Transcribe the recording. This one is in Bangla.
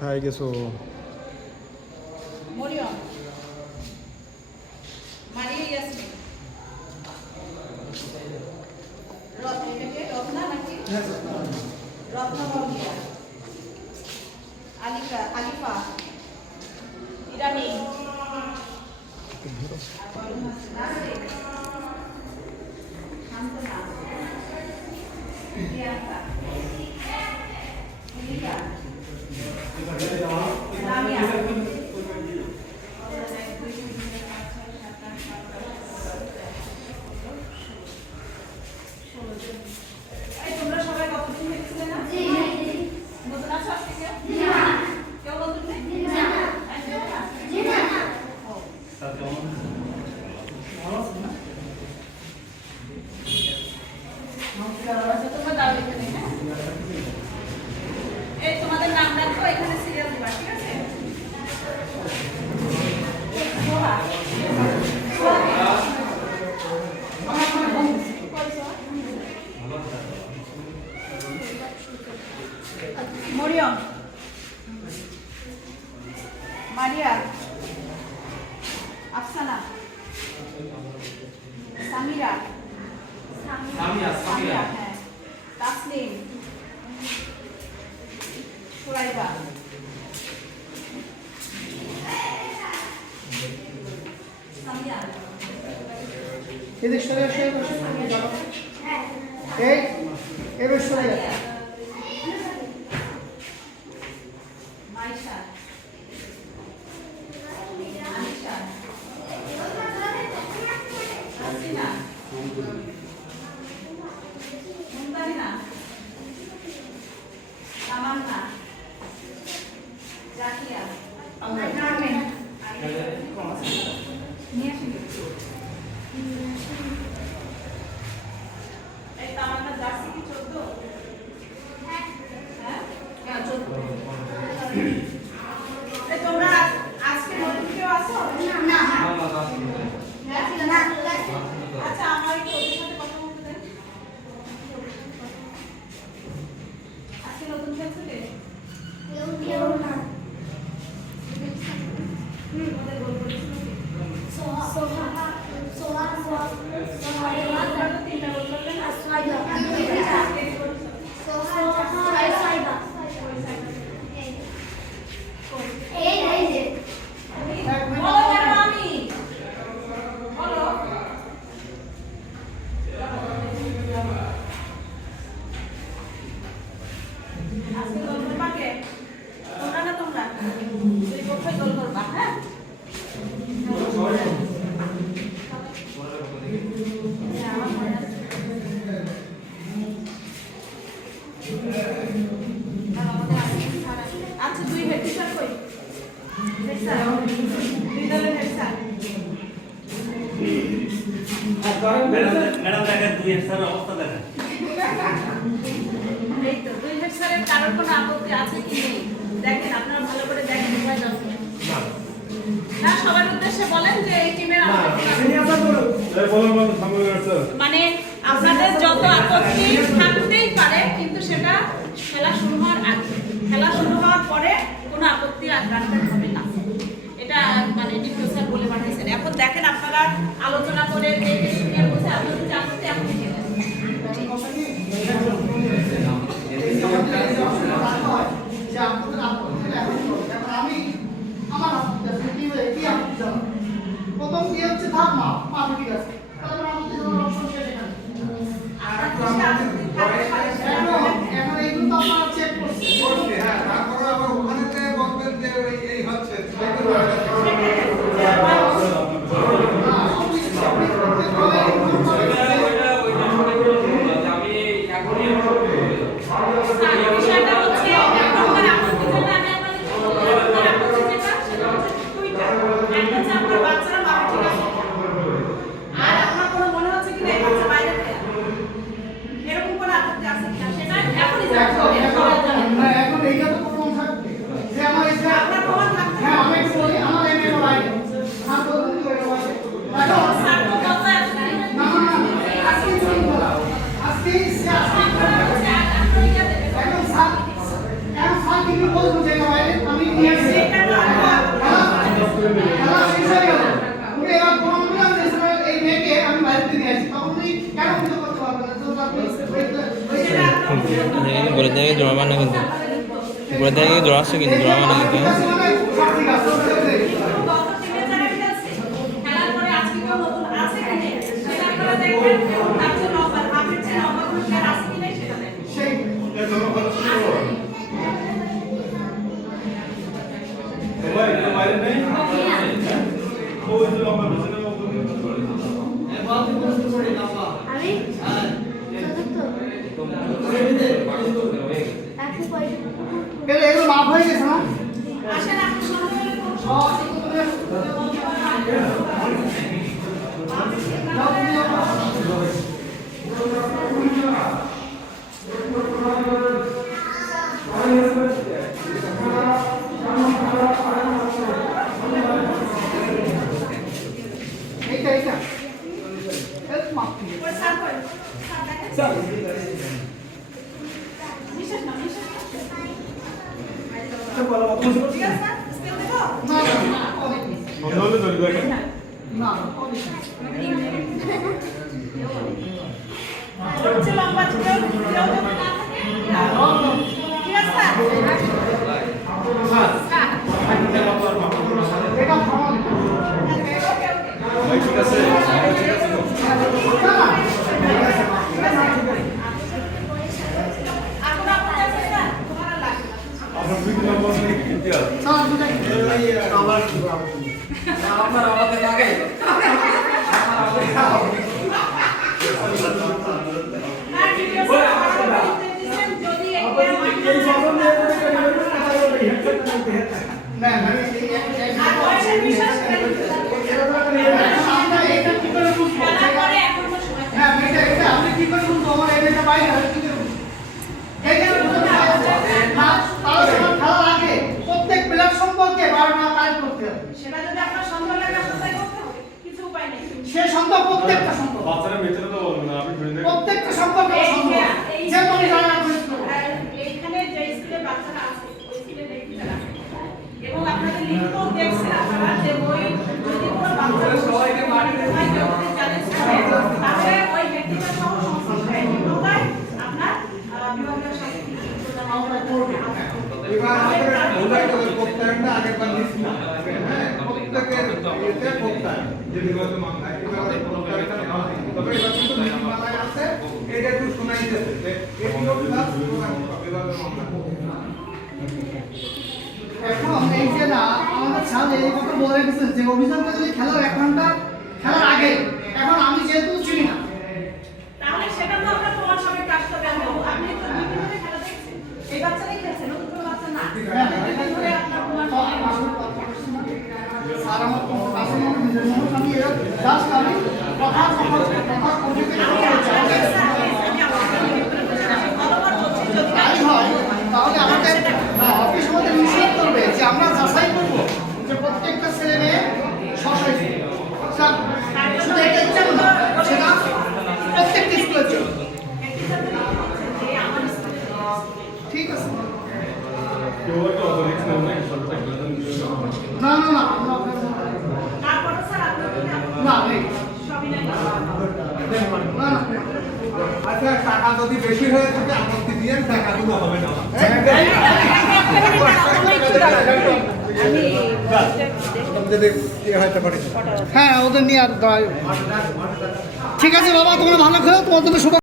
কোথায় গেছো? মরিয়ম মারিয়া ইয়াসমিন রত্না নাকি রত্না বাউলিয়া আলিফা ইরানি শান্তনা প্রিয়াঙ্কা মনিকা লামিয়া তোমরা সবাই কতদিন দেখছিলে না? নতুন আছো আজকে কেউ? কেউ নতুন নেই? তোমরা দাও এখানে, হ্যাঁ? এই তোমাদের নাম রাখো, এখানে সিরিয়াল দিবা, ঠিক আছে? সোহা মরিয়ম মারিয়া আফসানা সামিরা সামিয়া হ্যাঁ তাসলিম সুরাইবা সামিয়া এদের সরে আসে এই এবার সরে আসে আয়েশা আনিশা হাসিনা মুমতাহিনা তামান্না জাকিয়া নামেন নিয়ে আসি এই তামান্না জার্সি কি 14 হ্যাঁ হ্যাঁ 14 এই তোমরা আজকে নতুন কেউ আসো না আচ্ছা আমার একটু ওদের সাথে কথা বলতে দেন আজকে নতুন খেলছো কে ওদের গোল করেছিল কে তিনটা গোল করলেন বলো কেন আমি বলো আজকে গোল করবা কে তোমরা না তোমরা দুই পক্ষে গোল করবা হ্যাঁ আচ্ছা দুই হেড টিচার কই হেড স্যার দুই দলের হেড স্যার ম্যাডাম দেখেন দুই স্যার অবস্থা দেখেন এই তো দুই হেড স্যারের কারোর কোনো আপত্তি আছে কি নেই দেখেন আপনারা ভালো করে দেখেন বোঝা যাচ্ছে না সবার উদ্দেশ্যে বলেন যে এই টিমের মানে আপনাদের যত আপত্তি থাকতেই পারে কিন্তু সেটা খেলা শুরু হওয়ার আগে খেলা শুরু হওয়ার পরে কোনো আপত্তি আর রাখতে হবে না এটা মানে ডিপ্লো স্যার বলে পাঠাইছেন এখন দেখেন আপনারা আলোচনা করে দেখে শুনে বুঝে আপনাদের যে আপত্তি আপনি খেলেন আমি আমার প্রথম কি হচ্ছে ধাপ মা ঠিক আছে তাহলে আমি অপশন শেষ এখানে এখন এইগুলো তো আপনারা চেক করছেন হ্যাঁ তারপরে আবার ওখানে বলবেন যে এই হচ্ছে বিষয়টা হচ্ছে এখনকার আপত্তি যেটা আমি আপনাদের আপত্তি যেটা সেটা হচ্ছে দুইটা একটা হচ্ছে আপনার বাচ্চারা মারা ঠিক আছে কিন্তু বলে দেখে জড়াবার না কিন্তু বলে দেখে জড়াচ্ছে কিন্তু জড়াবার না কিন্তু ঠিক আছে মানে সব ঠিক আছে গত টিমে যারা খেলছে খেলার পরে আজকে কেউ নতুন আছে কি নেই সেটা আপনারা দেখবেন এবং তার যে নম্বর আপডেট যে নম্বরগুলো শেয়ার আছে কি নেই সেটা দেখবেন সেই বাইরে নেই ওই যে লম্বা পেছনে আমি চতুর্থ এগুলো মাপ হয়ে গেছে না আসেন আপনি সবাই কোন সমস্যা এইটা এইটা মাপ ঠিক আছে ওই স্যার কই স্যার দেখেন বিশেষ না বিশেষ না ঠিক আছে স্যার স্কেল দেখো না না অনেক বন্ধ হলে ধরে দেখেন না অনেক হচ্ছে লম্বা ছিল কেউ যদি না থাকে ঠিক আছে স্যার স্যার এটা ভালো ঠিক আছে এখন আপনার কাছে স্যার তোমার লাগবে আপনার দুই নম্বর থেকে কিনতে হবে স্যার দুটাই আর ভিডিও স্যার যদি না না আর পয়সা বিশ্বাস আমরা এটা কি করে বুঝবো খেলার পরে এখন তো সময় হ্যাঁ এটা এটা আপনি কি করে বুঝবো আমার এটা বাইরে আছে কি করে বুঝবো এইখানে বুঝতে পারছেন না তাহলে খেলার আগে প্রত্যেক প্লেয়ার সম্পর্কে বারবার কাজ করতে হবে সেটা যদি আপনার সন্দেহ লাগে কোথায় করতে হবে কিছু উপায় নেই সে সম্পর্ক প্রত্যেকটা সম্পর্ক বাচ্চারা মেয়েছেলে তো বলবেন না আপনি শুনে দেখেন প্রত্যেকটা সম্পর্ক সম্পর্ক যে তুমি জানা বুঝতে আর এইখানে যে স্কুলে বাচ্চারা আছে ওই স্কুলে দেখতে যারা আছে। এবং আপনাদের লিঙ্কও দেখছেন আপনারা যে ওই যদি কোনো বাচ্চা সবাইকে মাটিতে চ্যালেঞ্জ করে তাহলে ওই ব্যক্তিটা সহ সংশ্লিষ্ট একটিভাবে আপনার বিভাগীয় শাস্তি প্রদান করবে এবার আমাদের বোঝাই তোদের প্রত্যেকটা আগের বার লিস্ট না হ্যাঁ প্রত্যেকের এতে প্রত্যেক যে বিগত মামলায় এবার প্রত্যেকটা তবে এবার কিন্তু মামলায় আছে এটা একটু শোনাই দিয়েছে যে এটিও প্লাস বিগত মামলা এখন এই যে না আমাদের সামনে এই কথা বলে রেখেছে যে অভিযানটা যদি খেলার 1 ঘন্টা খেলার আগে এখন আমি যেহেতু চিনি না তাহলে সেটা তো আপনার প্রমাণ সমেত কাজ করতে হবে আপনি তো দুই দিন ধরে খেলা দেখছেন এই বাচ্চারাই খেলছে নতুন কোনো বাচ্চা না দুই দিন ধরে আপনার প্রমাণ স্যার আমার কাছে নিজের মনে আমি এরা জাস্ট আমি কথা কমপ্লিট তাই হয় তাহলে আমাদের অফিস আমাদের নিশ্চিত করবে যে আমরা যাচাই করব যে প্রত্যেকটা ছেলে মেয়ে সশস্ত্র স্যার শুধু এটা ইচ্ছা না সেটা প্রত্যেকটা স্কুলের জন্য ঠিক আছে কেউ একটা অত রিস্ক নেন না সবটা খেলেন না না না আমরা তারপরে স্যার আপনার না নেই সবই নাই না না আচ্ছা টাকা যদি বেশি হয়ে থাকে আপত্তি দিয়ে টাকা দিতে হবে না হ্যাঁ ওদের নিয়ে আর ঠিক আছে বাবা তোমরা ভালো খেলো তোমার জন্য শুভ